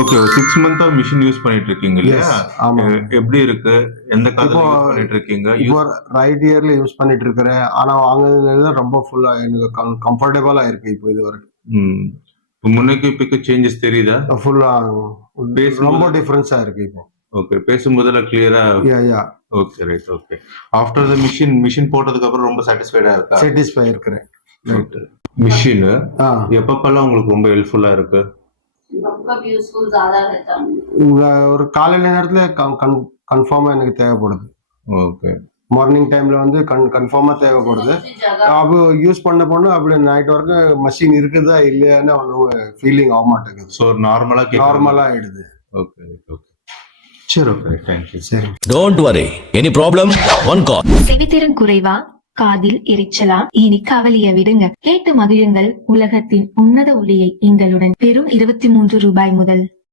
Okay 6 மந்த்தா machine use பண்ணிட்டு இருக்கீங்க இல்லையா? ஆமா. எப்படி இருக்கு? எந்த காலத்துல யூஸ் பண்ணிட்டு இருக்கீங்க? இப்போ ரைட் இயர்ல யூஸ் பண்ணிட்டு இருக்கிறேன். ஆனா வாங்குனதுல ரொம்ப ஃபுல்லா எனக்கு கம்ஃபர்டபுளா இருக்கு இப்போ இது வரைக்கும். முன்னைக்கு இப்பக்கு சேஞ்சஸ் தெரியுதா? ஃபுல்லா ரொம்ப டிஃபரன்ஸா இருக்கு இப்போ. ஓகே, பேசும்போதெல்லாம் கிளியரா. Yeah. Okay, right. Okay. After the machine போட்டதுக்கு அப்புறம் ரொம்ப சாட்டிஸ்ஃபைடா இருக்கா? சாட்டிஸ்ஃபை இருக்கிறேன். ரைட். மிஷின் எப்பப்பெல்லாம் உங்களுக்கு ரொம்ப ஹெல்ப்ஃபுல்லா இருக்கு? ஒரு காலையில நேரத்துல கன்ஃபார்மா எனக்கு தேவைப்படுது. ஓகே. மார்னிங் டைம்ல வந்து கன்ஃபார்மா தேவைப்படுது. அப்போ யூஸ் பண்ண அப்படி நைட் வரைக்கும் மெஷின் இருக்குதா இல்லையான்னு ஒன்றும் ஃபீலிங் ஆக மாட்டேங்குது. ஸோ நார்மலா ஆயிடுது. ஓகே. சரி, ஓகே, தேங்க்யூ. சரி, don't worry, any problem one call. செவித்திறன் குறைவா, காதில் எரிச்சலா? இனி கவலைய விடுங்க, கேட்டு மகிழுங்கள் உலகத்தின் உன்னத ஒளியை எங்களுடன். வெறும் 23 ரூபாய் முதல்.